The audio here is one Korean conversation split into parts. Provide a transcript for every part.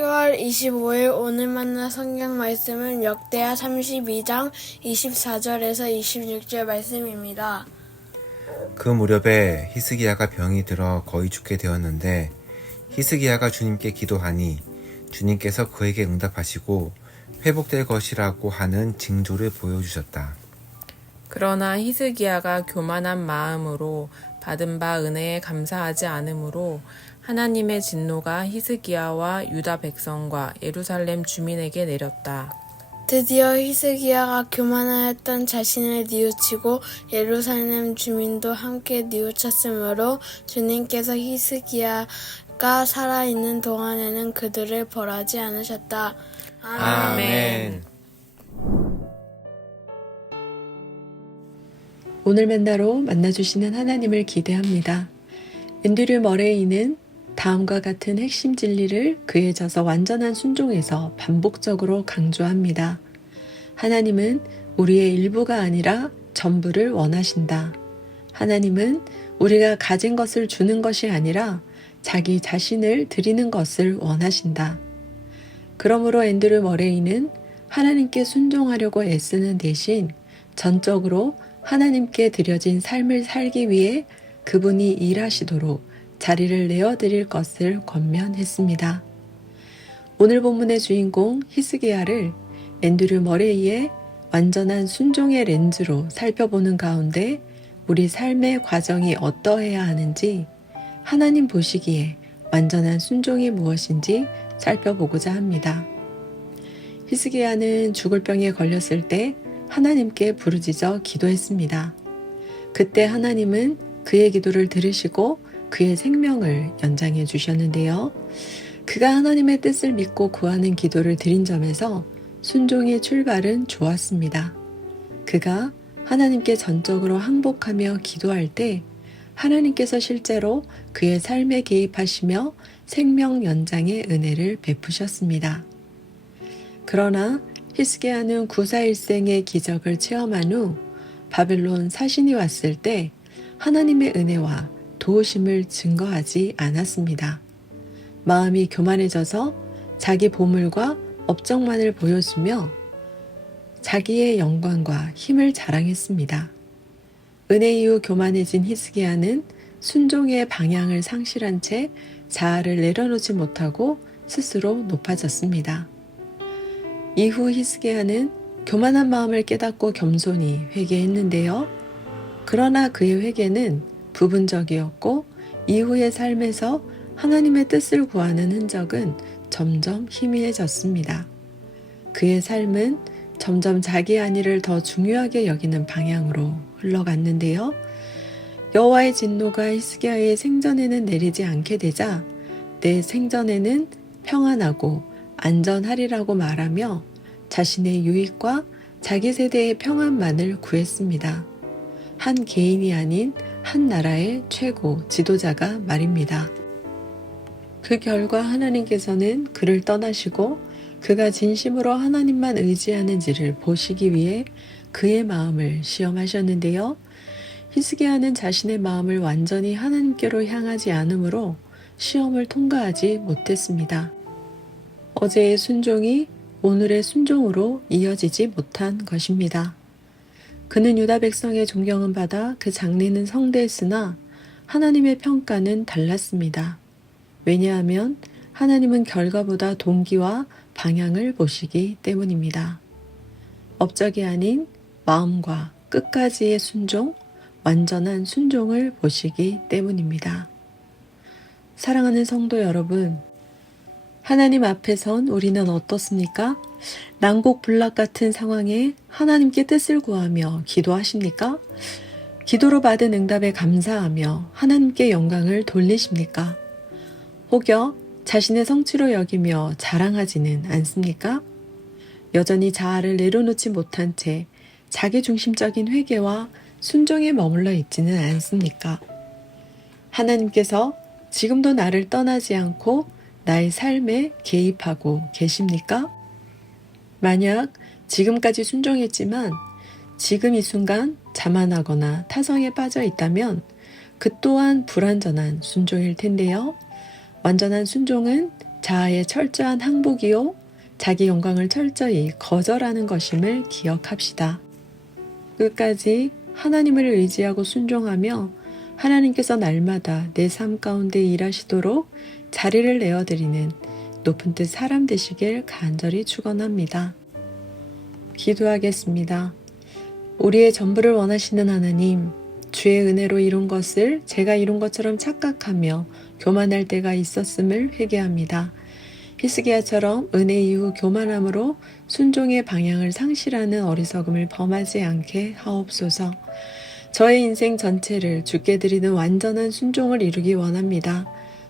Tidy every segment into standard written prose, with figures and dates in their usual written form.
10월 25일 오늘 만난 성경 말씀은 역대하 32장 24절에서 26절 말씀입니다. 그 무렵에 히스기야가 병이 들어 거의 죽게 되었는데 히스기야가 주님께 기도하니 주님께서 그에게 응답하시고 회복될 것이라고 하는 징조를 보여주셨다. 그러나 히스기야가 교만한 마음으로 받은 바 은혜에 감사하지 않으므로 하나님의 진노가 히스기야와 유다 백성과 예루살렘 주민에게 내렸다. 드디어 히스기야가 교만하였던 자신을 뉘우치고 예루살렘 주민도 함께 뉘우쳤으므로 주님께서 히스기야가 살아있는 동안에는 그들을 벌하지 않으셨다. 아멘. 오늘 만나로 만나주시는 하나님을 기대합니다. 앤드류 머레이는 다음과 같은 핵심 진리를 그에 져서 완전한 순종에서 반복적으로 강조합니다. 하나님은 우리의 일부가 아니라 전부를 원하신다. 하나님은 우리가 가진 것을 주는 것이 아니라 자기 자신을 드리는 것을 원하신다. 그러므로 앤드류 머레이는 하나님께 순종하려고 애쓰는 대신 전적으로 하나님께 드려진 삶을 살기 위해 그분이 일하시도록 자리를 내어드릴 것을 권면했습니다. 오늘 본문의 주인공 히스기야를 앤드류 머레이의 완전한 순종의 렌즈로 살펴보는 가운데 우리 삶의 과정이 어떠해야 하는지, 하나님 보시기에 완전한 순종이 무엇인지 살펴보고자 합니다. 히스기야는 죽을 병에 걸렸을 때 하나님께 부르짖어 기도했습니다. 그때 하나님은 그의 기도를 들으시고 그의 생명을 연장해 주셨는데요. 그가 하나님의 뜻을 믿고 구하는 기도를 드린 점에서 순종의 출발은 좋았습니다. 그가 하나님께 전적으로 항복하며 기도할 때 하나님께서 실제로 그의 삶에 개입하시며 생명 연장의 은혜를 베푸셨습니다. 그러나 히스기야는 구사일생의 기적을 체험한 후 바벨론 사신이 왔을 때 하나님의 은혜와 도우심을 증거하지 않았습니다. 마음이 교만해져서 자기 보물과 업적만을 보여주며 자기의 영광과 힘을 자랑했습니다. 은혜 이후 교만해진 히스기야는 순종의 방향을 상실한 채 자아를 내려놓지 못하고 스스로 높아졌습니다. 이후 히스기야는 교만한 마음을 깨닫고 겸손히 회개했는데요. 그러나 그의 회개는 부분적이었고 이후의 삶에서 하나님의 뜻을 구하는 흔적은 점점 희미해졌습니다. 그의 삶은 점점 자기 안위를 더 중요하게 여기는 방향으로 흘러갔는데요. 여호와의 진노가 히스기야의 생전에는 내리지 않게 되자 내 생전에는 평안하고 안전하리라고 말하며 자신의 유익과 자기 세대의 평안만을 구했습니다. 한 개인이 아닌 한 나라의 최고 지도자가 말입니다. 그 결과 하나님께서는 그를 떠나시고 그가 진심으로 하나님만 의지하는지를 보시기 위해 그의 마음을 시험하셨는데요. 히스기야는 자신의 마음을 완전히 하나님께로 향하지 않으므로 시험을 통과하지 못했습니다. 어제의 순종이 오늘의 순종으로 이어지지 못한 것입니다. 그는 유다 백성의 존경은 받아 그 장래는 성대했으나 하나님의 평가는 달랐습니다. 왜냐하면 하나님은 결과보다 동기와 방향을 보시기 때문입니다. 업적이 아닌 마음과 끝까지의 순종, 완전한 순종을 보시기 때문입니다. 사랑하는 성도 여러분, 하나님 앞에 선 우리는 어떻습니까? 난곡불락 같은 상황에 하나님께 뜻을 구하며 기도하십니까? 기도로 받은 응답에 감사하며 하나님께 영광을 돌리십니까? 혹여 자신의 성취로 여기며 자랑하지는 않습니까? 여전히 자아를 내려놓지 못한 채 자기중심적인 회개와 순종에 머물러 있지는 않습니까? 하나님께서 지금도 나를 떠나지 않고 나의 삶에 개입하고 계십니까? 만약 지금까지 순종했지만 지금 이 순간 자만하거나 타성에 빠져 있다면 그 또한 불완전한 순종일 텐데요. 완전한 순종은 자아의 철저한 항복이요, 자기 영광을 철저히 거절하는 것임을 기억합시다. 끝까지 하나님을 의지하고 순종하며 하나님께서 날마다 내 삶 가운데 일하시도록 자리를 내어드리는 높은 뜻 사람 되시길 간절히 축원합니다. 기도하겠습니다. 우리의 전부를 원하시는 하나님, 주의 은혜로 이룬 것을 제가 이룬 것처럼 착각하며 교만할 때가 있었음을 회개합니다. 히스기야처럼 은혜 이후 교만함으로 순종의 방향을 상실하는 어리석음을 범하지 않게 하옵소서. 저의 인생 전체를 주께 드리는 완전한 순종을 이루기 원합니다.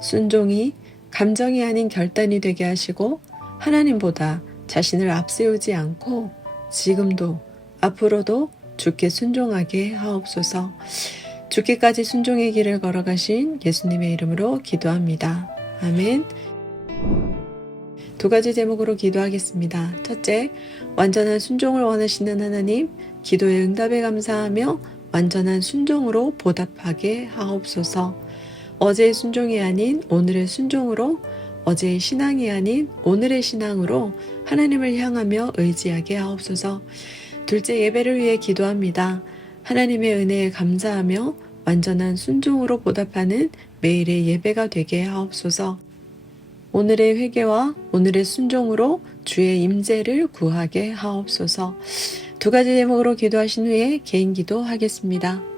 순종이 감정이 아닌 결단이 되게 하시고 하나님보다 자신을 앞세우지 않고 지금도 앞으로도 주께 순종하게 하옵소서. 주께까지 순종의 길을 걸어가신 예수님의 이름으로 기도합니다. 아멘. 2가지 제목으로 기도하겠습니다. 첫째, 완전한 순종을 원하시는 하나님, 기도의 응답에 감사하며 완전한 순종으로 보답하게 하옵소서. 어제의 순종이 아닌 오늘의 순종으로, 어제의 신앙이 아닌 오늘의 신앙으로 하나님을 향하며 의지하게 하옵소서. 둘째, 예배를 위해 기도합니다. 하나님의 은혜에 감사하며 완전한 순종으로 보답하는 매일의 예배가 되게 하옵소서. 오늘의 회개와 오늘의 순종으로 주의 임재를 구하게 하옵소서. 2가지 제목으로 기도하신 후에 개인 기도하겠습니다.